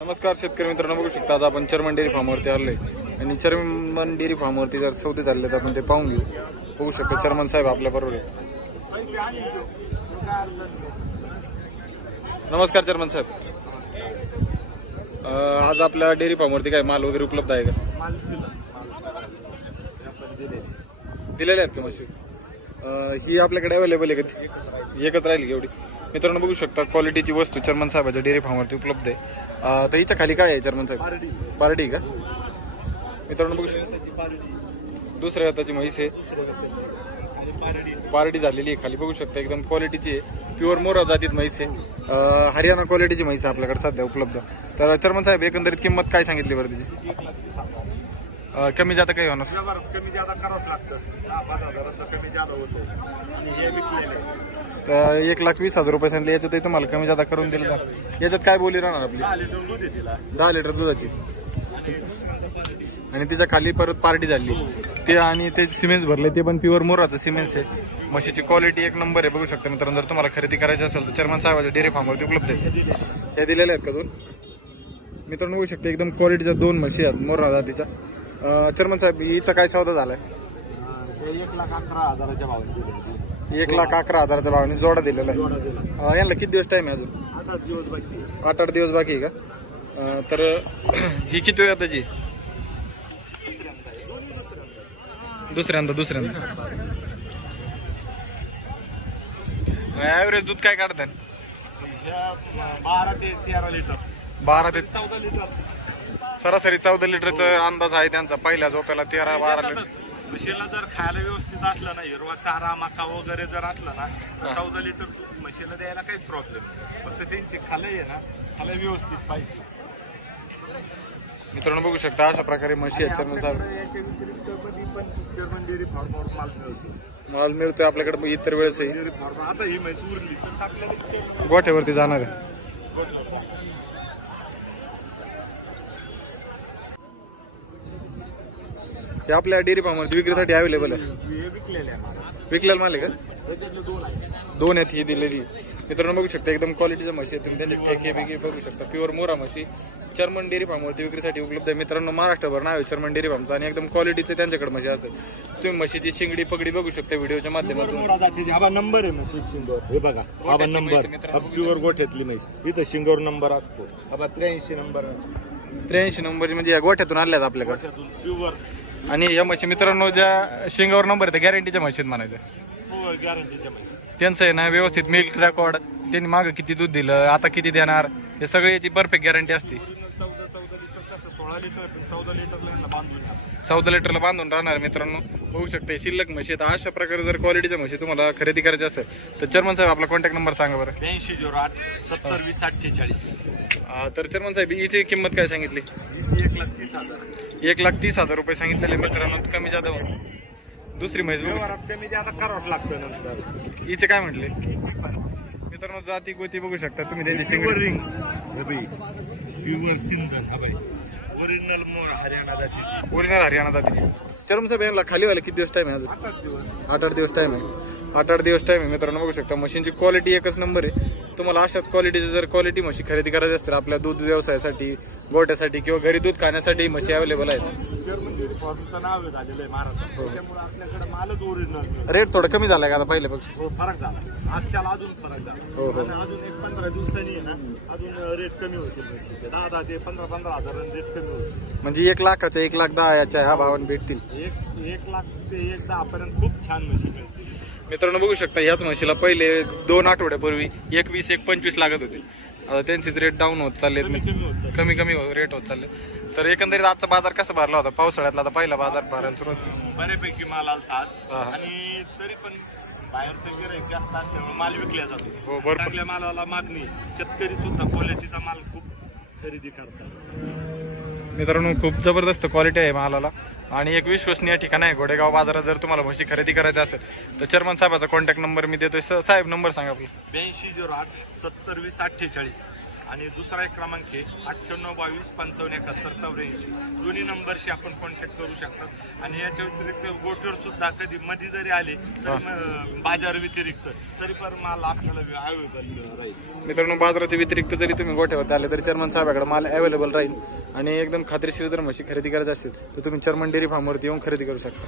नमस्कार शेतकरी मित्रांनो बघू शकता आज आपण चर्मन डेअरी फार्मवरती आले आणि चर्मन डेअरी फार्मवरती जर सौदे झाले तर आपण ते पाहून घेऊ. बघू शकतो चर्मन साहेब आपल्या बरोबर आहेत. नमस्कार चर्मन साहेब. अं, आज आपल्या डेअरी फार्मवरती काय माल वगैरे उपलब्ध आहे का? दिलेले आहेत का म्हशी? ही आपल्याकडे अवेलेबल आहे का? एकच राहील का एवढी? मित्रांनो बघू शकता क्वालिटीची वस्तू चर्मन साहेबाच्या डेअरी फार्मवरती उपलब्ध आहे. तर हिच्या खाली काय आहे चर्मन साहेब? पार्टी का? मित्रांनो बघू शकता दुसऱ्या हाताची म्हैस आहे. पार्टी झालेली आहे खाली. बघू शकता एकदम क्वालिटीची आहे. प्युअर मोरा जातीत म्हैस आहे. हरियाणा क्वालिटीची म्हैस आहे आपल्याकडे सध्या उपलब्ध. तर चर्मन साहेब एकंदरीत किंमत काय सांगितली बरं तिची? अं, कमी जाता काही होणार. कमी जादा करावंच लागतं. दहा पाच हजाराचं कमी जादा होतं. आणि हे विकलेले तर एक लाख वीस हजार रुपये सांगितले याच्यातही तुम्हाला कमी जादा करून दिलं जाईल. याच्यात काय बोली राहणार आपली? दहा लिटर दूध आहे तिला. दहा लिटर दुधाची. आणि तिच्या खाली परत पार्टी झाली. ते आणि ते सिमेंट भरले ते पण प्युअर मोराचं सिमेंट आहे. म्हशीची क्वालिटी एक नंबर आहे बघू शकता मित्रांनो. जर तुम्हाला खरेदी करायची असेल तर चर्मन साहेबाच्या डेअरी फार्मवरती उपलब्ध आहे. हे दिलेले आहेत का दोन? मित्रांनो बघू शकता एकदम क्वालिटीच्या दोन म्हशी आहेत मोरा जातीच्या. अं, चर्मन साहेब हिचा काय सौदा झालाय? एक लाख अकरा हजाराच्या भावाने दिले एक लाख अकरा हजाराच्या भावाने जोडा दिलेला आहे. जोडा दिला अं, यांना किती दिवस टाइम आहे अजून? आता दिवस बाकी आहे. आठ आठ दिवस बाकी आहे का? अं, तर ही किती वेळ त्याची? दुसऱ्यांदा दुसऱ्यांदा. ॲव्हरेज दूध काय काढतात ह्या बारा ते तेरा लिटर. बारा ते चौदा लिटर. सरासरी चौदा लिटरचा अंदाज आहे त्यांचा. पहिल्या झोप्याला तेरा बारा लिटर. म्हशीला जर खायला व्यवस्थित असलं ना हिरवा चारा मका वगैरे जर असलं ना तर चौदा लिटर दूध म्हशीला द्यायला काहीच प्रॉब्लेम नाही. फक्त त्यांची खालंय आहे ना खालं व्यवस्थित पाहिजे. मित्रांनो बघू शकता अशा प्रकारे म्हशी आहेत याच्या व्यतिरिक्त मध्ये पण जर्मन डेअरी फार्मवर माल मिळतो. माल मिळतोय आपल्याकडे इतर वेळेस डेअरी फार्म आता ही म्हैस उरली तर आपल्याला गोठ्यावरती जाणार आहे. हे आपल्या डेअरी फार्मवरती विक्रीसाठी अवेलेबल आहे. विकलेले आहे मला आहे का? दोन आहे आहेत ही दिलेली. मित्रांनो बघू शकता एकदम क्वालिटीच्या म्हशी आहेत तुम्ही त्यांचे ठेके बिके बघू शकता. प्युअर मोरा म्हशी. चर्मन डेअरी फार्मवरती विक्रीसाठी उपलब्ध आहे. मित्रांनो महाराष्ट्रभर नाव आहे चर्मन डेअरी फार्मचं आणि एकदम क्वालिटीचे त्यांच्याकडे म्हशी असतात. तुम्ही म्हशीची शिंगडी पगडी बघू शकता व्हिडिओच्या माध्यमातून. मोरा जातीची हा बा नंबर आहे म्हशी शिंगोर हे बघा हा बा नंबर आहे. हा प्युअर गोठ्यातली म्हैस. इथं शिंगोर नंबर असतो. हा बा त्र्याऐंशी नंबर त्र्याऐंशी नंबर म्हणजे या गोठ्यातून आणल्यात आपल्याकडे. प्युअर आणि या म्हशी मित्रांनो ज्या शिंगावर नंबर आहे गॅरंटीच्या म्हशीत म्हणायचं. गॅरंटीच्या त्यांचं आहे ना व्यवस्थित मिल्क रेकॉर्ड त्यांनी मागं किती दूध दिलं आता किती देणार हे सगळी याची परफेक्ट गॅरंटी असते. चौदा चौदा लिटर कसं सोळा लिटर पण चौदा लिटरला बांधून राहणार मित्रांनो. बघू शकता शिल्लक म्हशी आहेत. अशा प्रकारे जर क्वालिटीच्या म्हशी तुम्हाला खरेदी करायची असेल तर चर्मन साहेब आपला कॉन्टॅक्ट नंबर सांगा बरं. ब्याऐंशी झिरो आठ सत्तर वीस अठ्ठेचाळीस. तर चर्मन साहेब हिची किंमत काय सांगितली? एक लाख तीस हजार एक लाख तीस हजार रुपये सांगितलेले मित्रांनो कमी जादा होईल. दुसरी म्हैस बघू. व्यवहारात कमी जादा करावं लागतं नंतर. हिचे काय म्हटले? मित्रांनो जाती गोती बघू शकता तुम्ही त्यांची शिंगडी रिंग प्युअर सिंधन हा बाई. ओरिजिनल मोर हरियाणा ओरिजिनल हरियाणा जातीची चर्म साहेब यांना खाली व्हायला किती दिवस टाइम आहे अजून? आठ आठ दिवस. टाइम आहे. आठ आठ दिवस टाइम आहे. मित्रांनो बघू शकता मशीनची क्वालिटी एकच नंबर आहे. तुम्हाला अशाच क्वालिटीची जर क्वालिटी म्हशी खरेदी करायची असतील आपल्या दूध व्यवसायासाठी गोट्यासाठी किंवा घरी दूध खाण्यासाठी म्हशी अवेलेबल आहेत. नाव झालेलं आहे महाराष्ट्रात आपल्याकडे मालच ओरिजिनल रेट थोडं कमी झालाय का आता पहिल्यापेक्षा हो फरक झाला. आजच्याला अजून फरक झाला. हो, हो. आणि अजून एक पंधरा दिवसांनी आहे ना अजून रेट कमी होतील म्हशीचे. दहा दहा ते पंधरा पंधरा हजार रेट कमी होतील. म्हणजे एक लाखाच्या एक लाख दहा याच्या ह्या भावाने भेटतील. एक एक लाख ते एक दहा पर्यंत खूप छान म्हशी मिळतील. मित्रांनो बघू शकता ह्याच म्हशीला पहिले दोन आठवड्यापूर्वी एक वीस एक पंचवीस लागत होते. आता त्यांचेच रेट डाऊन होत चाललेत. कमी कमी रेट होत चालले तर एकंदरीत आजचा बाजार कसा भरला होता? पावसाळ्यातला आता पहिला बाजार भरायला सुरुवात झाली. बऱ्यापैकी माल आलता आज. हा. आणि तरी पण बाहेरचं गिराईक जास्त असल्यामुळे माल विकल्या हो, जातो भरपूर. चांगल्या मालाला मागणी शेतकरी सुद्धा क्वालिटीचा माल खूप खरेदी करतात. मित्रांनो खूप जबरदस्त क्वालिटी आहे मालाला. आणि एक विश्वसनीय ठिकाण आहे घोडेगाव बाजारात जर तुम्हाला म्हशी खरेदी करायची असेल तर चेअरमन साहेबाचा कॉन्टॅक्ट नंबर मी देतोय. साहेब नंबर सांगा आपला. ब्याऐंशी झिरो आठ सत्तर वीस अठ्ठेचाळीस. आणि दुसरा एक क्रमांक आहे अठ्ठ्याण्णव बावीस पंचावन्न एकाहत्तर चौऱ्याऐंशी. दोन्ही नंबरशी आपण कॉन्टॅक्ट करू शकतात. आणि याच्या व्यतिरिक्त गोठ्यावर सुद्धा कधी मध्ये जरी आले तरी बाजार व्यतिरिक्त तरी पण माल आपल्याला अवेलेबल राहील. मित्रांनो बाजाराच्या व्यतिरिक्त जरी तुम्ही गोठ्यावरती आले तरी चर्मन साहेबाकडे माल अवेलेबल राहील. आणि एकदम खात्रीशीर जर म्हशी खरेदी करायची असेल तर तुम्ही चर्मन डेअरी फार्मवरती येऊन खरेदी करू शकता.